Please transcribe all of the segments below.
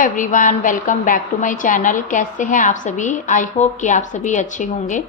Everyone, welcome back to my channel. कैसे हैं आप सभी? आई होप कि आप सभी अच्छे होंगे।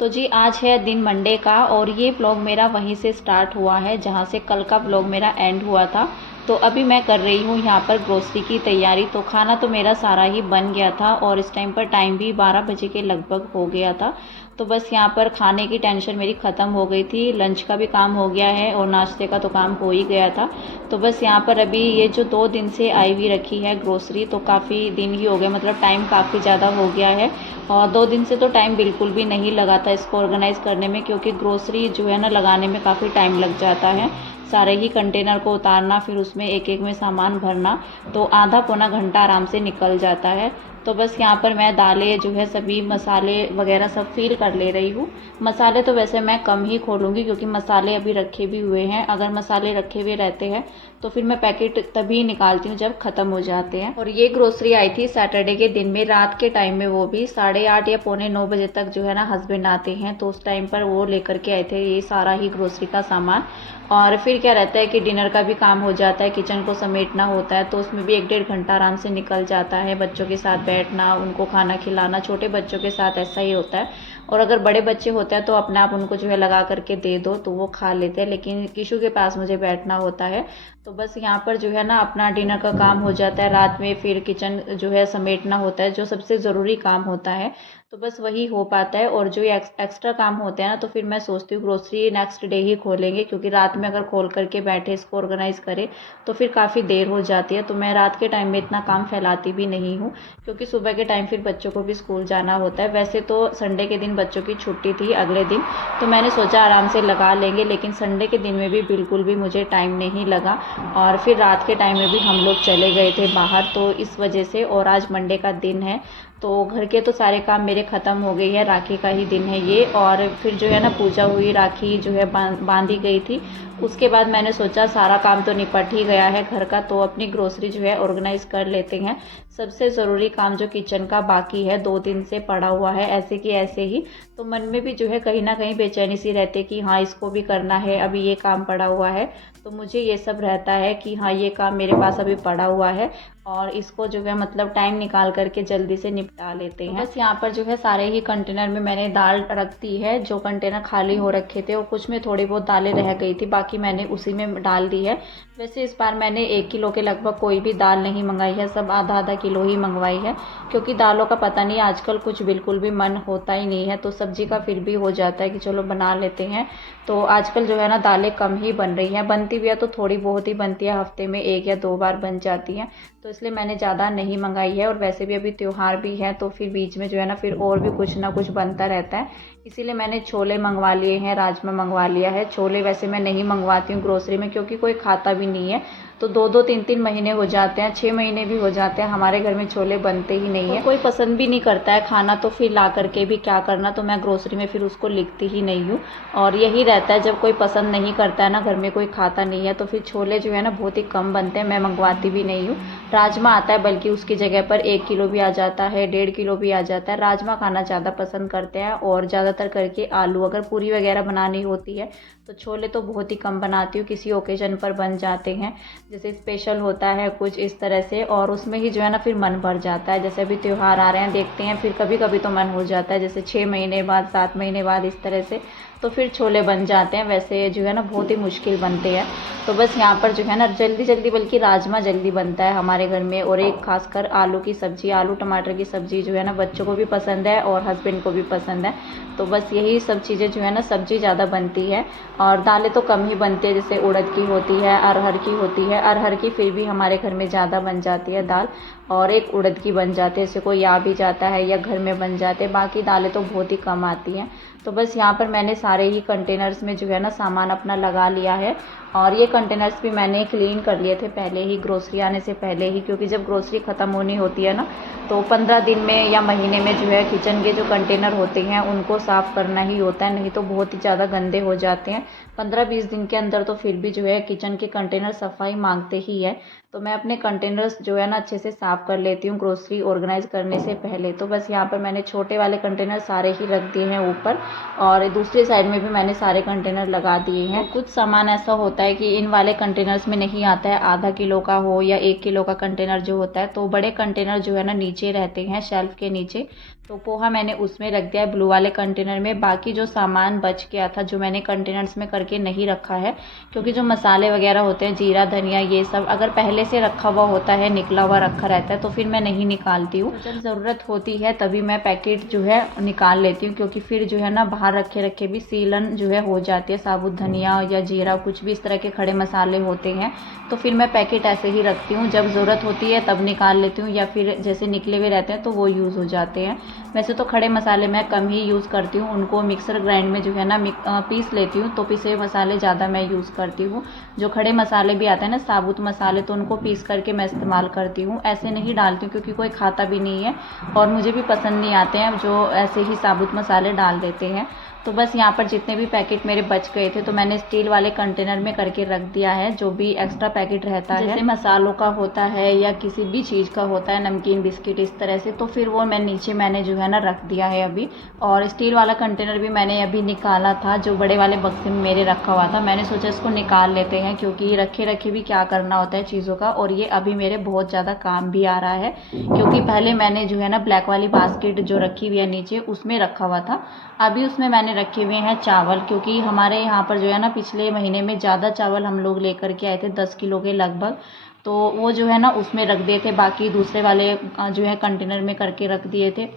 तो जी, आज है दिन मंडे का और ये व्लॉग मेरा वहीं से स्टार्ट हुआ है जहाँ से कल का व्लॉग मेरा एंड हुआ था। तो अभी मैं कर रही हूँ यहाँ पर ग्रोसरी की तैयारी। तो खाना तो मेरा सारा ही बन गया था और इस टाइम पर टाइम भी 12 बजे के लगभग हो गया था। तो बस यहाँ पर खाने की टेंशन मेरी ख़त्म हो गई थी। लंच का भी काम हो गया है और नाश्ते का तो काम हो ही गया था। तो बस यहाँ पर अभी ये जो 2 दिन से आई हुई रखी है ग्रोसरी, तो काफ़ी दिन ही हो गए, मतलब टाइम काफ़ी ज़्यादा हो गया है। और 2 दिन से तो टाइम बिल्कुल भी नहीं लगा था इसको ऑर्गेनाइज़ करने में, क्योंकि ग्रोसरी जो है ना लगाने में काफ़ी टाइम लग जाता है। सारे ही कंटेनर को उतारना, फिर उसमें एक एक में सामान भरना, तो आधा पौना घंटा आराम से निकल जाता है। तो बस यहाँ पर मैं दालें जो है सभी मसाले वगैरह सब फील कर ले रही हूँ। मसाले तो वैसे मैं कम ही खोलूँगी क्योंकि मसाले अभी रखे भी हुए हैं। अगर मसाले रखे हुए रहते हैं तो फिर मैं पैकेट तभी निकालती हूँ जब ख़त्म हो जाते हैं। और ये ग्रोसरी आई थी सैटरडे के दिन में, रात के टाइम में, वो भी 8:30 या पौने 9 बजे तक जो है ना हस्बैंड आते हैं, तो उस टाइम पर वो लेकर के आए थे ये सारा ही ग्रोसरी का सामान। और फिर क्या रहता है कि डिनर का भी काम हो जाता है, किचन को समेटना होता है, तो उसमें भी 1 डेढ़ घंटा आराम से निकल जाता है। बच्चों के साथ बैठना, उनको खाना खिलाना, छोटे बच्चों के साथ ऐसा ही होता है। और अगर बड़े बच्चे होते हैं तो अपने आप उनको जो है लगा करके दे दो तो वो खा लेते हैं, लेकिन किशु के पास मुझे बैठना होता है। तो बस यहाँ पर जो है ना अपना डिनर का काम हो जाता है रात में, फिर किचन जो है समेटना होता है, जो सबसे ज़रूरी काम होता है, तो बस वही हो पाता है। और जो एक्स्ट्रा काम होते हैं ना, तो फिर मैं सोचती हूँ ग्रोसरी नेक्स्ट डे ही खोलेंगे, क्योंकि रात में अगर खोल करके बैठे इसको ऑर्गेनाइज़ करें तो फिर काफ़ी देर हो जाती है। तो मैं रात के टाइम में इतना काम फैलाती भी नहीं हूँ, क्योंकि सुबह के टाइम फिर बच्चों को भी स्कूल जाना होता है। वैसे तो संडे के दिन बच्चों की छुट्टी थी अगले दिन, तो मैंने सोचा आराम से लगा लेंगे, लेकिन संडे के दिन में भी बिल्कुल भी मुझे टाइम नहीं लगा। और फिर रात के टाइम में भी हम लोग चले गए थे बाहर, तो इस वजह से। और आज मंडे का दिन है तो घर के तो सारे काम मेरे ख़त्म हो गई है। राखी का ही दिन है ये, और फिर जो है ना पूजा हुई, राखी जो है बांधी गई थी। उसके बाद मैंने सोचा सारा काम तो निपट ही गया है घर का, तो अपनी ग्रोसरी जो है ऑर्गेनाइज़ कर लेते हैं। सबसे ज़रूरी काम जो किचन का बाकी है 2 दिन से पड़ा हुआ है ऐसे कि ऐसे ही, तो मन में भी जो है कहीं ना कहीं बेचैनी सी रहती है कि हाँ इसको भी करना है, अभी ये काम पड़ा हुआ है। तो मुझे ये सब रहता है कि हाँ ये काम मेरे पास अभी पड़ा हुआ है और इसको जो है मतलब टाइम निकाल करके जल्दी से निपटा लेते हैं। बस यहाँ पर जो है सारे ही कंटेनर में मैंने दाल रख दी है। जो कंटेनर खाली हो रखे थे और कुछ में थोड़ी बहुत दालें रह गई थी, बाकी मैंने उसी में डाल दी है। वैसे इस बार मैंने 1 किलो के लगभग कोई भी दाल नहीं मंगाई है, सब आधा आधा किलो ही मंगवाई है, क्योंकि दालों का पता नहीं आजकल कुछ बिल्कुल भी मन होता ही नहीं है। तो सब्जी का फिर भी हो जाता है कि चलो बना लेते हैं। तो आजकल जो है ना दालें कम ही बन रही हैं, बनती भी है तो थोड़ी बहुत ही बनती है, हफ्ते में 1 या 2 बार बन जाती हैं। तो इसलिए मैंने ज़्यादा नहीं मंगाई है। और वैसे भी अभी त्योहार भी है तो फिर बीच में जो है ना फिर और भी कुछ ना कुछ बनता रहता है, इसीलिए मैंने छोले मंगवा लिए हैं, राजमा मंगवा लिया है। छोले वैसे मैं नहीं मंगवाती हूँ ग्रोसरी में, क्योंकि कोई खाता भी नहीं है। तो 2-2 3-3 महीने हो जाते हैं, 6 महीने भी हो जाते हैं, हमारे घर में छोले बनते ही नहीं है। कोई पसंद भी नहीं करता है खाना, तो फिर ला करके भी क्या करना, तो मैं ग्रोसरी में फिर उसको लिखती ही नहीं हूँ। और यही रहता है, जब कोई पसंद नहीं करता है ना, घर में कोई खाता नहीं है, तो फिर छोले जो है ना बहुत ही कम बनते हैं, मैं मंगवाती भी नहीं हूँ। राजमा आता है, बल्कि उसकी जगह पर 1 किलो भी आ जाता है, 1.5 किलो भी आ जाता है। राजमा खाना ज़्यादा पसंद करते हैं, और ज़्यादातर करके आलू। अगर पूरी वगैरह बनानी होती है तो छोले तो बहुत ही कम बनाती हूँ, किसी ओकेजन पर बन जाते हैं, जैसे स्पेशल होता है कुछ इस तरह से, और उसमें ही जो है ना फिर मन भर जाता है। जैसे अभी त्यौहार आ रहे हैं, देखते हैं, फिर कभी कभी तो मन हो जाता है जैसे 6 महीने बाद, 7 महीने बाद, इस तरह से, तो फिर छोले बन जाते हैं। वैसे जो है ना बहुत ही मुश्किल बनते हैं। तो बस यहाँ पर जो है ना जल्दी जल्दी, बल्कि राजमा जल्दी बनता है हमारे घर में। और एक खासकर आलू की सब्ज़ी, आलू टमाटर की सब्ज़ी जो है ना बच्चों को भी पसंद है और हस्बैंड को भी पसंद है। तो बस यही सब चीज़ें जो है ना, सब्ज़ी ज़्यादा बनती है। और दालें तो कम ही बनती है, जैसे उड़द की होती है, अरहर की होती है। अरहर की फिर भी हमारे घर में ज़्यादा बन जाती है दाल, और एक उड़द की बन जाती है, जैसे कोई आ भी जाता है या घर में बन जाते हैं। बाकी दालें तो बहुत ही कम आती हैं। तो बस यहाँ पर मैंने सारे ही कंटेनर्स में जो है ना सामान अपना लगा लिया है। और ये कंटेनर्स भी मैंने क्लीन कर लिए थे पहले ही, ग्रोसरी आने से पहले ही, क्योंकि जब ग्रोसरी ख़त्म होनी होती है ना, तो 15 दिन में या महीने में जो है किचन के जो कंटेनर होते हैं उनको साफ़ करना ही होता है, नहीं तो बहुत ही ज़्यादा गंदे हो जाते हैं। 15-20 दिन के अंदर तो फिर भी जो है किचन के कंटेनर सफाई मांगते ही है। तो मैं अपने कंटेनर्स जो है ना अच्छे से साफ़ कर लेती हूँ ग्रोसरी ऑर्गेनाइज़ करने से पहले। तो बस यहाँ पर मैंने छोटे वाले कंटेनर सारे ही रख दिए हैं ऊपर, और दूसरी साइड में भी मैंने सारे कंटेनर लगा दिए हैं। कुछ सामान ऐसा होता है कि इन वाले कंटेनर्स में नहीं आता है, आधा किलो का हो या 1 किलो का कंटेनर जो होता है, तो बड़े कंटेनर जो है ना नीचे रहते हैं शेल्फ के नीचे। तो पोहा मैंने उसमें रख दिया है ब्लू वाले कंटेनर में। बाकी जो सामान बच गया था जो मैंने कंटेनर्स में करके नहीं रखा है, क्योंकि जो मसाले वगैरह होते हैं, जीरा धनिया ये सब अगर पहले से रखा हुआ होता है, निकला हुआ रखा रहता है, तो फिर मैं नहीं निकालती हूँ। जब ज़रूरत होती है तभी मैं पैकेट जो है निकाल लेती हूँ, क्योंकि फिर जो है ना बाहर रखे रखे भी सीलन जो है हो जाती है। साबुत धनिया या जीरा कुछ भी इस तरह के खड़े मसाले होते हैं, तो फिर मैं पैकेट ऐसे ही रखती हूँ। जब ज़रूरत होती है तब निकाल लेती हूँ, या फिर जैसे निकले हुए रहते हैं तो वो यूज़ हो जाते हैं। वैसे तो खड़े मसाले मैं कम ही यूज़ करती हूँ, उनको मिक्सर ग्राइंड में जो है ना पीस लेती हूँ, तो पिसे हुए मसाले ज़्यादा मैं यूज़ करती हूँ। जो खड़े मसाले भी आते हैं ना साबुत मसाले, तो उनको पीस करके मैं इस्तेमाल करती हूँ, ऐसे नहीं डालती हूँ क्योंकि कोई खाता भी नहीं है और मुझे भी पसंद नहीं आते हैं जो ऐसे ही साबुत मसाले डाल देते हैं। तो बस यहाँ पर जितने भी पैकेट मेरे बच गए थे तो मैंने स्टील वाले कंटेनर में करके रख दिया है। जो भी एक्स्ट्रा पैकेट रहता है, जैसे मसालों का होता है या किसी भी चीज़ का होता है, नमकीन बिस्किट इस तरह से, तो फिर वो मैं नीचे मैंने जो है ना रख दिया है अभी। और स्टील वाला कंटेनर भी मैंने अभी निकाला था, जो बड़े वाले बक्से में मेरे रखा हुआ था। मैंने सोचा इसको निकाल लेते हैं, क्योंकि रखे रखे भी क्या करना होता है चीज़ों का, और ये अभी मेरे बहुत ज़्यादा काम भी आ रहा है। क्योंकि पहले मैंने जो है ना ब्लैक वाली बास्केट जो रखी हुई है नीचे, उसमें रखा हुआ था। अभी उसमें मैंने रखे हुए हैं चावल, क्योंकि हमारे यहाँ पर जो है ना पिछले महीने में ज़्यादा चावल हम लोग लेकर के आए थे, 10 किलो के लगभग। तो वो जो है ना उसमें रख दिए थे, बाकी दूसरे वाले जो है कंटेनर में करके रख दिए थे।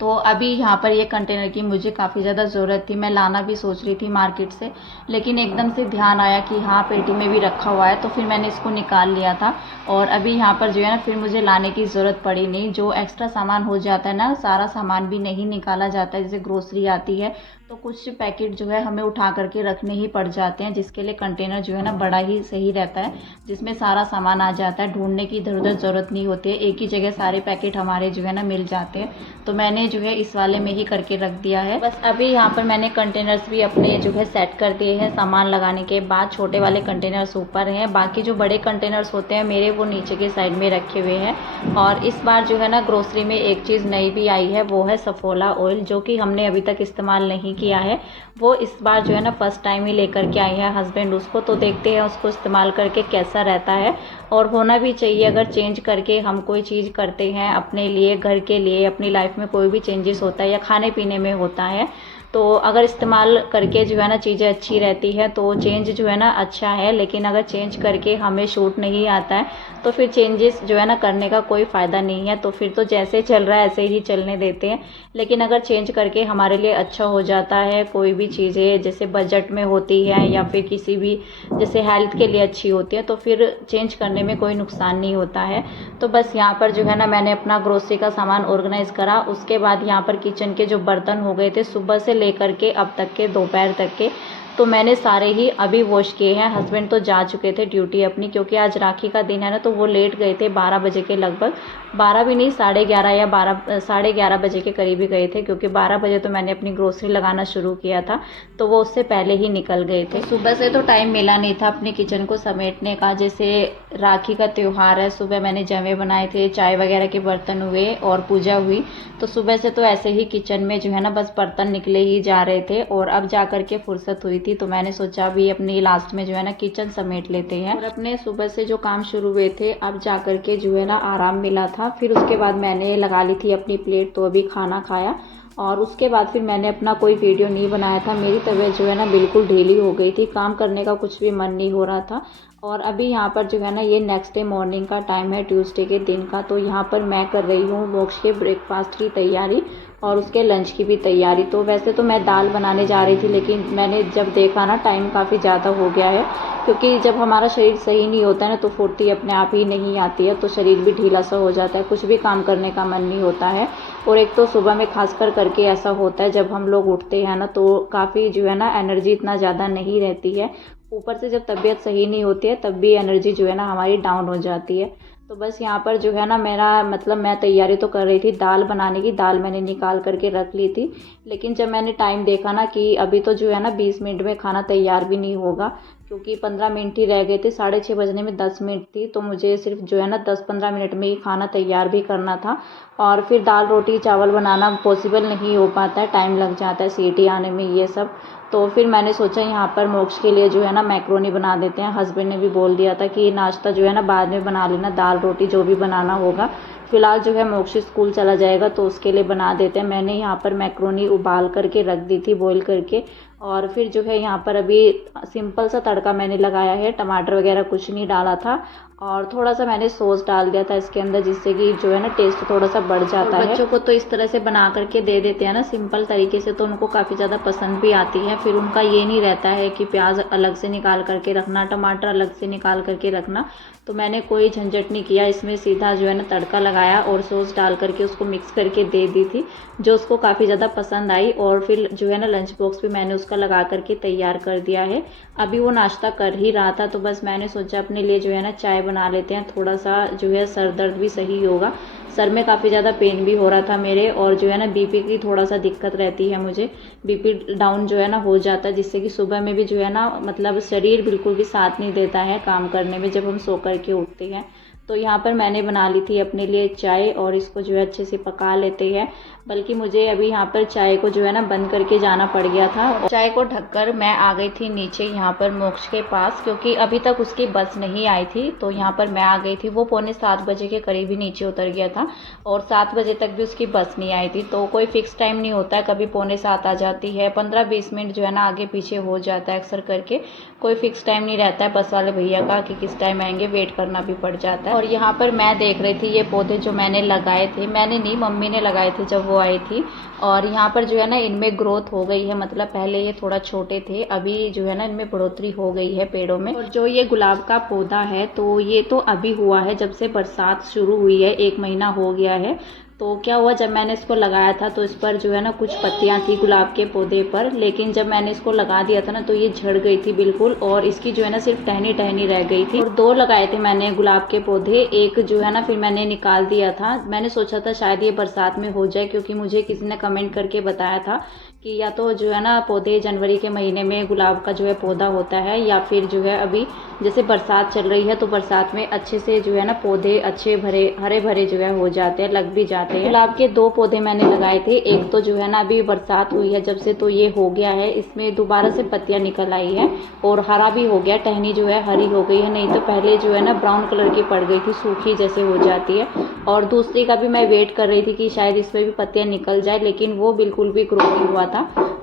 तो अभी यहाँ पर ये कंटेनर की मुझे काफ़ी ज़्यादा ज़रूरत थी, मैं लाना भी सोच रही थी मार्केट से, लेकिन एकदम से ध्यान आया कि हाँ पेटी में भी रखा हुआ है, तो फिर मैंने इसको निकाल लिया था। और अभी यहाँ पर जो है ना फिर मुझे लाने की ज़रूरत पड़ी नहीं। जो एक्स्ट्रा सामान हो जाता है ना, सारा सामान भी नहीं निकाला जाता है। जैसे ग्रोसरी आती है तो कुछ पैकेट जो है हमें उठा करके रखने ही पड़ जाते हैं, जिसके लिए कंटेनर जो है ना बड़ा ही सही रहता है, जिसमें सारा सामान आ जाता है, ढूंढने की इधर उधर ज़रूरत नहीं होती है, एक ही जगह सारे पैकेट हमारे जो है ना मिल जाते हैं। तो मैंने जो है इस वाले में ही करके रख दिया है। बस अभी यहाँ पर मैंने कंटेनर्स भी अपने जो है सेट कर दिए हैं। सामान लगाने के बाद छोटे वाले कंटेनर्स ऊपर हैं, बाकी जो बड़े कंटेनर्स होते हैं मेरे, वो नीचे के साइड में रखे हुए हैं। और इस बार जो है ना ग्रोसरी में एक चीज़ नई भी आई है, वो है सफोला ऑयल, जो कि हमने अभी तक इस्तेमाल नहीं किया है। वो इस बार जो है ना फर्स्ट टाइम ही लेकर के आई है हस्बैंड उसको, तो देखते हैं उसको इस्तेमाल करके कैसा रहता है। और होना भी चाहिए, अगर चेंज करके हम कोई चीज़ करते हैं अपने लिए, घर के लिए, अपनी लाइफ में कोई भी चेंजेस होता है या खाने पीने में होता है, तो अगर इस्तेमाल करके जो है ना चीज़ें अच्छी रहती है तो चेंज जो है ना अच्छा है। लेकिन अगर चेंज करके हमें शूट नहीं आता है तो फिर चेंजेस जो है ना करने का कोई फ़ायदा नहीं है, तो फिर तो जैसे चल रहा है ऐसे ही चलने देते हैं। लेकिन अगर चेंज करके हमारे लिए अच्छा हो जाता है, कोई भी चीज़ें जैसे बजट में होती है या फिर किसी भी जैसे हेल्थ के लिए अच्छी होती है, तो फिर चेंज करने में कोई नुकसान नहीं होता है। तो बस यहाँ पर जो है ना मैंने अपना ग्रोसरी का सामान ऑर्गेनाइज़ करा। उसके बाद यहाँ पर किचन के जो बर्तन हो गए थे सुबह से लेकर के अब तक के, दोपहर तक के, तो मैंने सारे ही अभी वॉश किए हैं। हस्बैंड तो जा चुके थे ड्यूटी अपनी, क्योंकि आज राखी का दिन है ना, तो वो लेट गए थे 12 बजे के लगभग, 12 भी नहीं 11:30 या 11:30 बजे के करीब ही गए थे, क्योंकि 12 बजे तो मैंने अपनी ग्रोसरी लगाना शुरू किया था, तो वो उससे पहले ही निकल गए थे। सुबह से तो टाइम मिला नहीं था अपने किचन को समेटने का। जैसे राखी का त्यौहार है, सुबह मैंने जमे बनाए थे, चाय वगैरह के बर्तन हुए और पूजा हुई, तो सुबह से तो ऐसे ही किचन में जो है ना बस बर्तन निकले ही जा रहे थे। और अब जा कर के फुर्सत हुई थी, तो मैंने सोचा अभी अपनी लास्ट में जो है ना किचन समेट लेते हैं। और अपने सुबह से जो काम शुरू हुए थे अब जा कर के जो है ना आराम मिला था। फिर उसके बाद मैंने लगा ली थी अपनी प्लेट, तो अभी खाना खाया और उसके बाद फिर मैंने अपना कोई वीडियो नहीं बनाया था। मेरी तबीयत जो है ना बिल्कुल ढीली हो गई थी, काम करने का कुछ भी मन नहीं हो रहा था। और अभी यहाँ पर जो है ना ये नेक्स्ट डे मॉर्निंग का टाइम है, ट्यूसडे के दिन का, तो यहाँ पर मैं कर रही हूँ मोक्ष के ब्रेकफास्ट की तैयारी और उसके लंच की भी तैयारी। तो वैसे तो मैं दाल बनाने जा रही थी, लेकिन मैंने जब देखा ना टाइम काफ़ी ज़्यादा हो गया है, क्योंकि जब हमारा शरीर सही नहीं होता है ना तो फुर्ती अपने आप ही नहीं आती है, तो शरीर भी ढीला सा हो जाता है, कुछ भी काम करने का मन नहीं होता है। और एक तो सुबह में खासकर करके ऐसा होता है जब हम लोग उठते हैं ना तो काफ़ी जो है ना एनर्जी इतना ज़्यादा नहीं रहती है, ऊपर से जब तबीयत सही नहीं होती है तब भी एनर्जी जो है ना हमारी डाउन हो जाती है। तो बस यहाँ पर जो है ना मेरा मतलब मैं तैयारी तो कर रही थी दाल बनाने की, दाल मैंने निकाल करके रख ली थी, लेकिन जब मैंने टाइम देखा ना कि अभी तो जो है ना 20 मिनट में खाना तैयार भी नहीं होगा, क्योंकि 15 मिनट ही रह गए थे, 6:30 बजने में 10 मिनट थी, तो मुझे सिर्फ जो है ना 10-15 मिनट में ही खाना तैयार भी करना था। और फिर दाल रोटी चावल बनाना पॉसिबल नहीं हो पाता है, टाइम लग जाता है सीटी आने में ये सब। तो फिर मैंने सोचा यहाँ पर मोक्ष के लिए जो है ना मैक्रोनी बना देते हैं। हस्बैंड ने भी बोल दिया था कि नाश्ता जो है ना बाद में बना लेना, दाल रोटी जो भी बनाना होगा। फिलहाल जो है मोक्ष स्कूल चला जाएगा तो उसके लिए बना देते हैं। मैंने यहाँ पर मैक्रोनी उबाल करके रख दी थी, बॉईल करके। और फिर जो है यहाँ पर अभी सिंपल सा तड़का मैंने लगाया है, टमाटर वगैरह कुछ नहीं डाला था। और थोड़ा सा मैंने सॉस डाल दिया था इसके अंदर, जिससे कि जो है ना टेस्ट थोड़ा सा बढ़ जाता है। बच्चों को तो इस तरह से बना करके दे देते हैं ना सिंपल तरीके से, तो उनको काफ़ी ज़्यादा पसंद भी आती है। फिर उनका ये नहीं रहता है कि प्याज अलग से निकाल करके रखना, टमाटर अलग से निकाल करके रखना। तो मैंने कोई झंझट नहीं किया, इसमें सीधा जो है ना तड़का लगाया और सॉस डाल करके उसको मिक्स करके दे दी थी, जो उसको काफ़ी ज़्यादा पसंद आई। और फिर जो है ना लंच बॉक्स भी मैंने उसका लगा करके तैयार कर दिया है। अभी वो नाश्ता कर ही रहा था, तो बस मैंने सोचा अपने लिए जो है ना चाय बना लेते हैं, थोड़ा सा जो है सर दर्द भी सही होगा। सर में काफ़ी ज़्यादा पेन भी हो रहा था मेरे, और जो है ना बीपी की थोड़ा सा दिक्कत रहती है मुझे, बीपी डाउन जो है ना हो जाता है, जिससे कि सुबह में भी जो है ना मतलब शरीर बिल्कुल भी साथ नहीं देता है काम करने में जब हम सो करके उठते हैं। तो यहाँ पर मैंने बना ली थी अपने लिए चाय, और इसको जो है अच्छे से पका लेते हैं। बल्कि मुझे अभी यहाँ पर चाय को जो है ना बंद करके जाना पड़ गया था। चाय को ढककर मैं आ गई थी नीचे यहाँ पर मोक्ष के पास, क्योंकि अभी तक उसकी बस नहीं आई थी। तो यहाँ पर मैं आ गई थी, वो 6:45 बजे के करीब ही नीचे उतर गया था, और 7 बजे तक भी उसकी बस नहीं आई थी। तो कोई फिक्स टाइम नहीं होता है, कभी 6:45 आ जाती है, 15-20 मिनट जो है ना आगे पीछे हो जाता है अक्सर करके। कोई फिक्स टाइम नहीं रहता है बस वाले भैया का कि किस टाइम आएंगे, वेट करना भी पड़ जाता है। और यहाँ पर मैं देख रही थी ये पौधे जो मैंने लगाए थे, मैंने नहीं मम्मी ने लगाए थे जब वो आई थी। और यहाँ पर जो है ना इनमें ग्रोथ हो गई है, मतलब पहले ये थोड़ा छोटे थे, अभी जो है ना इनमें बढ़ोतरी हो गई है पेड़ों में। और जो ये गुलाब का पौधा है तो ये तो अभी हुआ है, जब से बरसात शुरू हुई है 1 महीना हो गया है। तो क्या हुआ, जब मैंने इसको लगाया था तो इस पर जो है ना कुछ पत्तियां थी गुलाब के पौधे पर, लेकिन जब मैंने इसको लगा दिया था ना तो ये झड़ गई थी बिल्कुल, और इसकी जो है ना सिर्फ टहनी टहनी रह गई थी। और 2 लगाए थे मैंने गुलाब के पौधे, एक जो है ना फिर मैंने निकाल दिया था। मैंने सोचा था शायद ये बरसात में हो जाए, क्योंकि मुझे किसी ने कमेंट करके बताया था कि या तो जो है ना पौधे जनवरी के महीने में गुलाब का जो है पौधा होता है, या फिर जो है अभी जैसे बरसात चल रही है तो बरसात में अच्छे से जो है ना पौधे अच्छे भरे हरे भरे जो है हो जाते हैं, लग भी जाते हैं। गुलाब के 2 पौधे मैंने लगाए थे, एक तो जो है ना अभी बरसात हुई है जब से तो ये हो गया है, इसमें दोबारा से पत्तियां निकल आई है और हरा भी हो गया, टहनी जो है हरी हो गई है, नहीं तो पहले जो है ना ब्राउन कलर की पड़ गई थी, सूखी जैसे हो जाती है। और दूसरी का भी मैं वेट कर रही थी कि शायद इसमें भी पत्तियां निकल जाए, लेकिन वो बिल्कुल भी ग्रो नहीं हुआ था।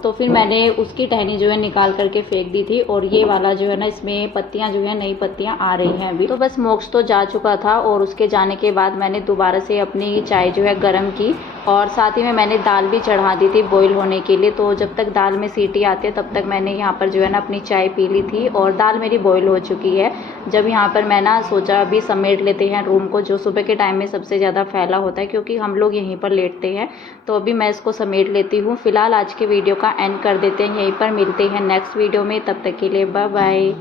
तो फिर मैंने उसकी टहनी जो है निकाल करके फेंक दी थी, और ये वाला जो है ना इसमें पत्तियां जो है नई पत्तियां आ रही हैं अभी। तो बस मोक्ष तो जा चुका था, और उसके जाने के बाद मैंने दोबारा से अपनी चाय जो है गर्म की, और साथ ही में मैंने दाल भी चढ़ा दी थी बॉईल होने के लिए। तो जब तक दाल में सीटी आती है तब तक मैंने यहाँ पर जो है ना अपनी चाय पी ली थी, और दाल मेरी बॉईल हो चुकी है। जब यहाँ पर मैं ना सोचा अभी समेट लेते हैं रूम को, जो सुबह के टाइम में सबसे ज़्यादा फैला होता है, क्योंकि हम लोग यहीं पर लेटते हैं। तो अभी मैं इसको समेट लेती हूँ। फिलहाल आज के वीडियो का एंड कर देते हैं यहीं पर, मिलते हैं नेक्स्ट वीडियो में, तब तक के लिए बाय बाय।